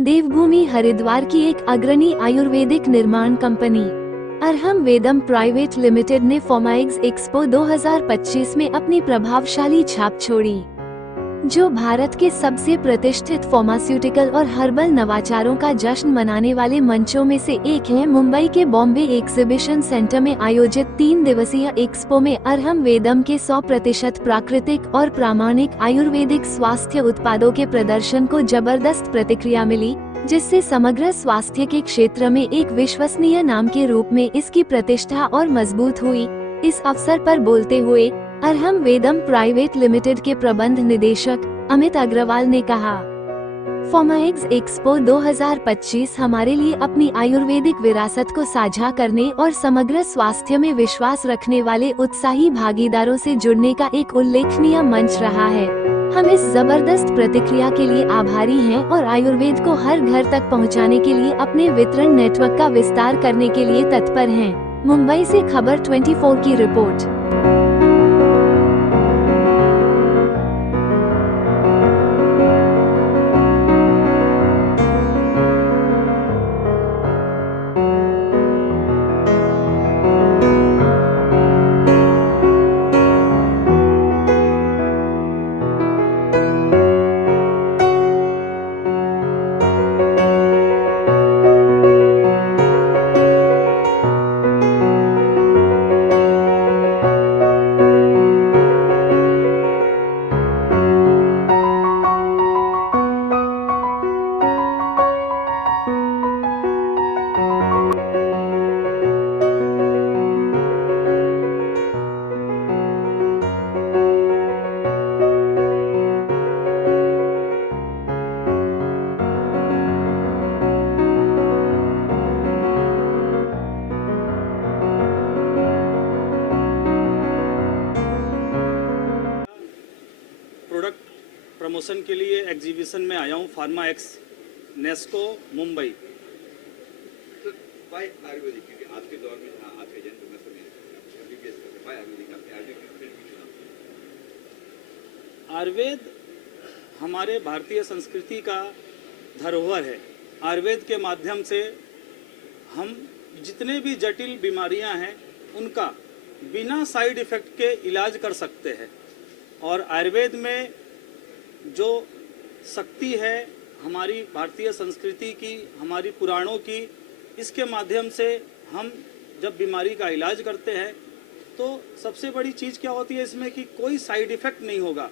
देवभूमि हरिद्वार की एक अग्रणी आयुर्वेदिक निर्माण कंपनी अरहम वेदम प्राइवेट लिमिटेड ने फॉर्माएग्स एक्सपो 2025 में अपनी प्रभावशाली छाप छोड़ी, जो भारत के सबसे प्रतिष्ठित फार्मास्यूटिकल और हर्बल नवाचारों का जश्न मनाने वाले मंचों में से एक है। मुंबई के बॉम्बे एग्जीबिशन सेंटर में आयोजित 3 दिवसीय एक्सपो में अरहम वेदम के 100% प्राकृतिक और प्रामाणिक आयुर्वेदिक स्वास्थ्य उत्पादों के प्रदर्शन को जबरदस्त प्रतिक्रिया मिली, जिससे समग्र स्वास्थ्य के क्षेत्र में एक विश्वसनीय नाम के रूप में इसकी प्रतिष्ठा और मजबूत हुई। इस अवसर पर बोलते हुए अरहम वेदम प्राइवेट लिमिटेड के प्रबंध निदेशक अमित अग्रवाल ने कहा, फॉर्माएग्स एक्सपो 2025 हमारे लिए अपनी आयुर्वेदिक विरासत को साझा करने और समग्र स्वास्थ्य में विश्वास रखने वाले उत्साही भागीदारों से जुड़ने का एक उल्लेखनीय मंच रहा है। हम इस जबरदस्त प्रतिक्रिया के लिए आभारी हैं और आयुर्वेद को हर घर तक पहुंचाने के लिए अपने वितरण नेटवर्क का विस्तार करने के लिए तत्पर हैं। मुंबई से खबर 24 की रिपोर्ट। प्रोडक्ट प्रमोशन के लिए एग्जीबिशन में आया हूँ, फार्मा एक्स नेस्को मुंबई। तो वाई आयुर्वेदिक, क्योंकि आज के दौर में जहाँ आज के जन समय एमबीबीएस करते हैं, वाई आयुर्वेदिक आपने आयुर्वेदिक फील्ड भी चुना? आयुर्वेद हमारे भारतीय संस्कृति का धरोहर है। आयुर्वेद के माध्यम से हम जितने भी जटिल बीमारियां हैं उनका बिना साइड इफ़ेक्ट के इलाज कर सकते हैं। और आयुर्वेद में जो शक्ति है हमारी भारतीय संस्कृति की, हमारी पुराणों की, इसके माध्यम से हम जब बीमारी का इलाज करते हैं तो सबसे बड़ी चीज़ क्या होती है इसमें कि कोई साइड इफ़ेक्ट नहीं होगा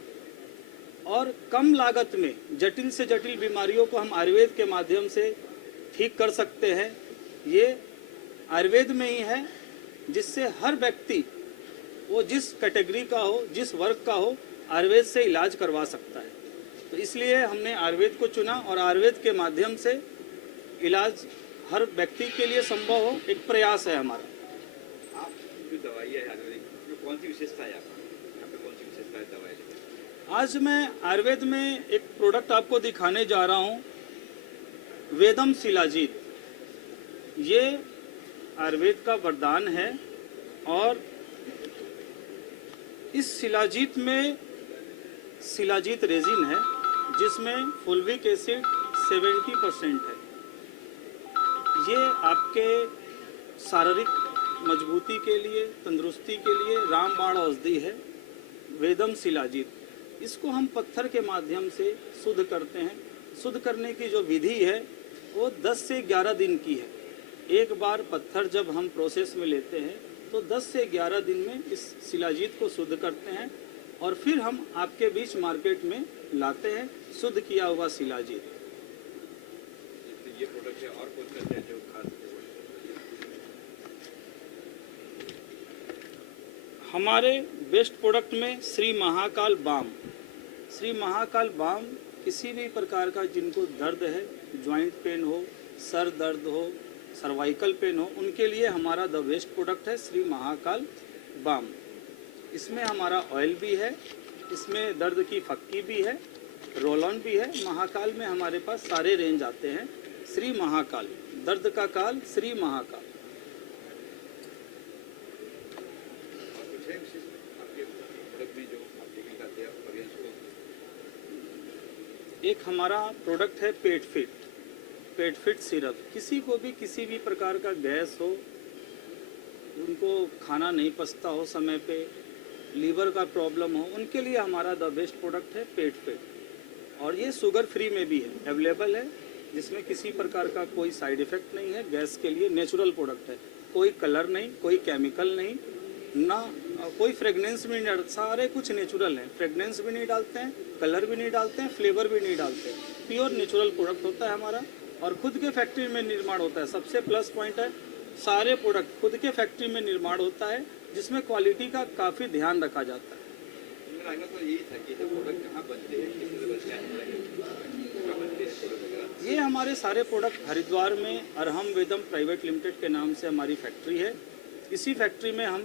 और कम लागत में जटिल से जटिल बीमारियों को हम आयुर्वेद के माध्यम से ठीक कर सकते हैं। ये आयुर्वेद में ही है जिससे हर व्यक्ति, वो जिस कैटेगरी का हो, जिस वर्ग का हो, आयुर्वेद से इलाज करवा सकता है। तो इसलिए हमने आयुर्वेद को चुना और आयुर्वेद के माध्यम से इलाज हर व्यक्ति के लिए संभव हो, एक प्रयास है हमारा। आप जो दवाई है आयुर्वेदिक, उसमें कौन सी विशेषता है आपकी? यहाँ पे कौन सी विशेषता है दवाई की? आज मैं आयुर्वेद में एक प्रोडक्ट आपको दिखाने जा रहा हूँ, वेदम शिलाजीत। ये आयुर्वेद का वरदान है और इस शिलाजीत में शिलाजीत रेजिन है जिसमें फुलविक एसिड 70% है। ये आपके शारीरिक मजबूती के लिए, तंदुरुस्ती के लिए रामबाण औषधि है, वेदम शिलाजीत। इसको हम पत्थर के माध्यम से शुद्ध करते हैं। शुद्ध करने की जो विधि है वो 10 से 11 दिन की है। एक बार पत्थर जब हम प्रोसेस में लेते हैं तो 10 से 11 दिन में इस शिलाजीत को शुद्ध करते हैं और फिर हम आपके बीच मार्केट में लाते हैं शुद्ध किया हुआ शिलाजीत। ये प्रोडक्ट है, और कौन सा है जो खास? हमारे बेस्ट प्रोडक्ट में श्री महाकाल बाम। श्री महाकाल बाम किसी भी प्रकार का जिनको दर्द है, जॉइंट पेन हो, सर दर्द हो, सर्वाइकल पेन हो, उनके लिए हमारा द बेस्ट प्रोडक्ट है श्री महाकाल बाम। इसमें हमारा ऑयल भी है, इसमें दर्द की फक्की भी है, रोल ऑन भी है। महाकाल में हमारे पास सारे रेंज आते हैं। श्री महाकाल, दर्द का काल, श्री महाकाल। और कुछ है विशेष आपके प्रोडक्ट में जो आप लेके जाते हैं ऑडियंस को? एक हमारा प्रोडक्ट है पेट फिट। पेट फिट सिरप, किसी को भी किसी भी प्रकार का गैस हो, उनको खाना नहीं पचता हो समय पे, लीवर का प्रॉब्लम हो, उनके लिए हमारा द बेस्ट प्रोडक्ट है पेट फिट। और ये शुगर फ्री में भी है, अवेलेबल है, जिसमें किसी प्रकार का कोई साइड इफ़ेक्ट नहीं है। गैस के लिए नेचुरल प्रोडक्ट है, कोई कलर नहीं, कोई केमिकल नहीं, ना कोई फ्रेगनेंस भी नहीं, सारे कुछ नेचुरल है। फ्रेगनेंस भी नहीं डालते हैं, कलर भी नहीं डालते हैं, फ्लेवर भी नहीं डालते हैं। प्योर नेचुरल प्रोडक्ट होता है हमारा और खुद के फैक्ट्री में निर्माण होता है। सबसे प्लस पॉइंट है, सारे प्रोडक्ट खुद के फैक्ट्री में निर्माण होता है, जिसमें क्वालिटी का काफ़ी ध्यान रखा जाता है। मेरा अगला सवाल यही था कि ये प्रोडक्ट कहाँ बनते हैं, किस तरह बनते हैं, कहाँ बनते हैं प्रोडक्ट वगैरह? ये हमारे सारे प्रोडक्ट हरिद्वार में अरहम वेदम प्राइवेट लिमिटेड के नाम से हमारी फैक्ट्री है। इसी फैक्ट्री में हम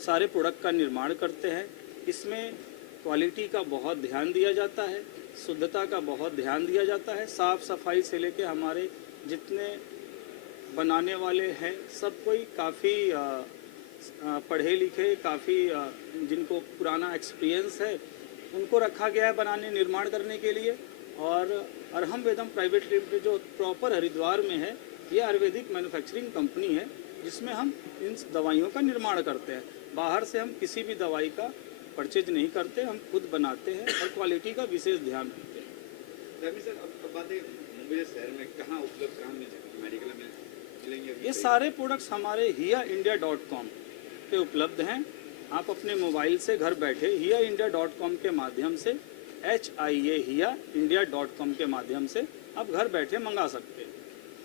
सारे प्रोडक्ट का निर्माण करते हैं। इसमें क्वालिटी का बहुत ध्यान दिया जाता है, शुद्धता का बहुत ध्यान दिया जाता है। साफ़ सफाई से लेके हमारे जितने बनाने वाले हैं सब कोई काफ़ी पढ़े लिखे, काफ़ी जिनको पुराना एक्सपीरियंस है, उनको रखा गया है बनाने निर्माण करने के लिए। और अरहम वेदम प्राइवेट लिमिटेड जो प्रॉपर हरिद्वार में है, ये आयुर्वेदिक मैन्युफैक्चरिंग कंपनी है, जिसमें हम इन दवाइयों का निर्माण करते हैं। बाहर से हम किसी भी दवाई का परचेज नहीं करते, हम खुद बनाते हैं और क्वालिटी का विशेष ध्यान रखते हैं। रवि सर, अब बात है मुंबई शहर में कहाँ उपलब्ध, कहाँ मिल सकती, मेडिकल में मिलेंगे? ये सारे प्रोडक्ट्स हमारे hiyaindia.com पे उपलब्ध हैं। आप अपने मोबाइल से घर बैठे hiyaindia.com के माध्यम से hiyaindia.com के माध्यम से आप घर बैठे मंगा सकते हैं।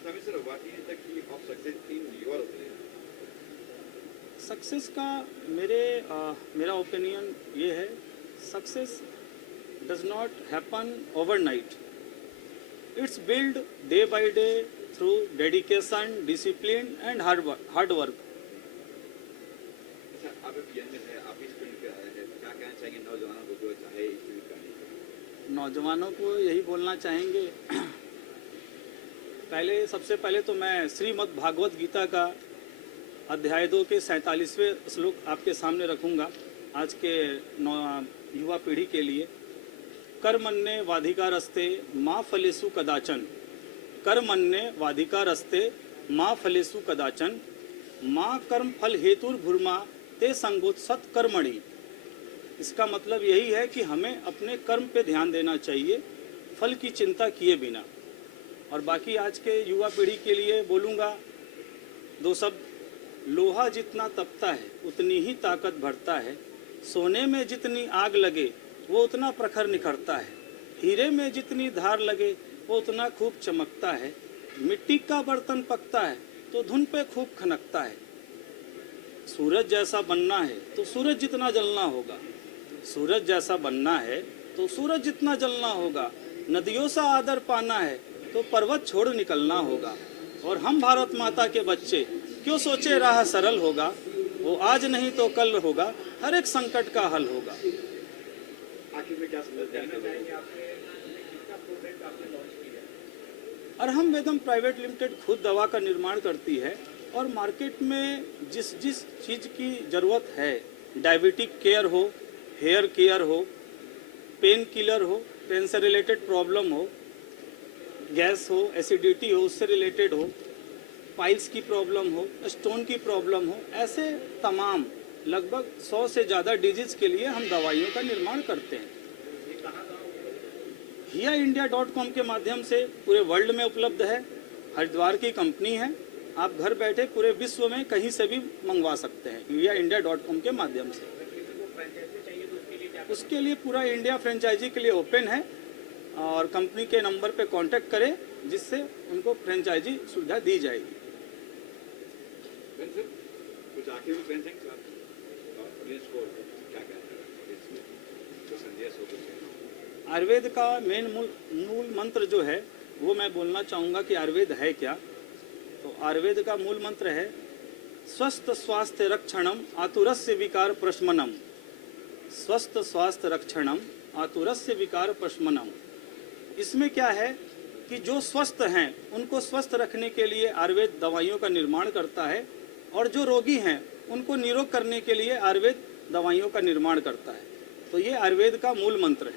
Ravi sir, what is the key of success in your opinion? Success का मेरा ओपिनियन ये है, success does not happen overnight, it's build day by day through dedication, discipline and hard work. अच्छा, आप एक यंग है, आप इस फील्ड पे आए हैं, क्या कहना चाहेंगे नौजवानों को जो चाहे इस फील्ड का नहीं? नौजवानों को यही बोलना चाहेंगे, सबसे पहले तो मैं श्रीमद् भागवत गीता का अध्याय 2 के 47वें श्लोक आपके सामने रखूंगा आज के युवा पीढ़ी के लिए। कर्मण्ये वाधिकारस्ते माँ फलेषु कदाचन, कर्मण्ये वाधिकारस्ते माँ फलेषु कदाचन, माँ कर्म फल हेतुर्भुर्मा ते संगोत्सत कर्मणि। इसका मतलब यही है कि हमें अपने कर्म पे ध्यान देना चाहिए, फल की चिंता किए बिना। और बाकी आज के युवा पीढ़ी के लिए बोलूँगा 2 शब्द, लोहा जितना तपता है उतनी ही ताकत बढ़ता है, सोने में जितनी आग लगे वो उतना प्रखर निखरता है, हीरे में जितनी धार लगे वो उतना खूब चमकता है, मिट्टी का बर्तन पकता है तो धुन पे खूब खनकता है। सूरज जैसा बनना है तो सूरज जितना जलना होगा, सूरज जैसा बनना है तो सूरज जितना जलना होगा, नदियों सा आदर पाना है तो पर्वत छोड़ निकलना होगा। और हम भारत माता के बच्चे क्यों सोचे राह सरल होगा, वो आज नहीं तो कल होगा, हर एक संकट का हल होगा। आखिर में क्या समझते हैं? अरहम वेदम प्राइवेट लिमिटेड खुद दवा का निर्माण करती है और मार्केट में जिस चीज़ की ज़रूरत है, डायबिटिक केयर हो, हेयर केयर हो, पेन किलर हो, पेन से रिलेटेड प्रॉब्लम हो, गैस हो, एसिडिटी हो उससे रिलेटेड हो, पाइल्स की प्रॉब्लम हो, स्टोन की प्रॉब्लम हो, ऐसे तमाम लगभग 100 से ज़्यादा डिजीज़ के लिए हम दवाइयों का निर्माण करते हैं। hiyaindia.com के माध्यम से पूरे वर्ल्ड में उपलब्ध है, हरिद्वार की कंपनी है, आप घर बैठे पूरे विश्व में कहीं से भी मंगवा सकते हैं hiyaindia.com के माध्यम से। उसके लिए पूरा इंडिया फ्रेंचाइजी के लिए ओपन है और कंपनी के नंबर पे कांटेक्ट करें, जिससे उनको फ्रेंचाइजी सुविधा दी जाएगी। कुछ आखिर में ऑडियंस को क्या कहना है, तो संदेश हो कुछ? आयुर्वेद का मूल मंत्र जो है वो मैं बोलना चाहूँगा कि आयुर्वेद है क्या। तो आयुर्वेद का मूल मंत्र है स्वस्थ स्वास्थ्य रक्षणम आतुरस्य विकार प्रशमनम, स्वस्थ स्वास्थ्य रक्षणम आतुरस्य विकार प्रशमनम। इसमें क्या है कि जो स्वस्थ हैं उनको स्वस्थ रखने के लिए आयुर्वेद दवाइयों का निर्माण करता है, और जो रोगी हैं उनको निरोग करने के लिए आयुर्वेद दवाइयों का निर्माण करता है। तो ये आयुर्वेद का मूल मंत्र है।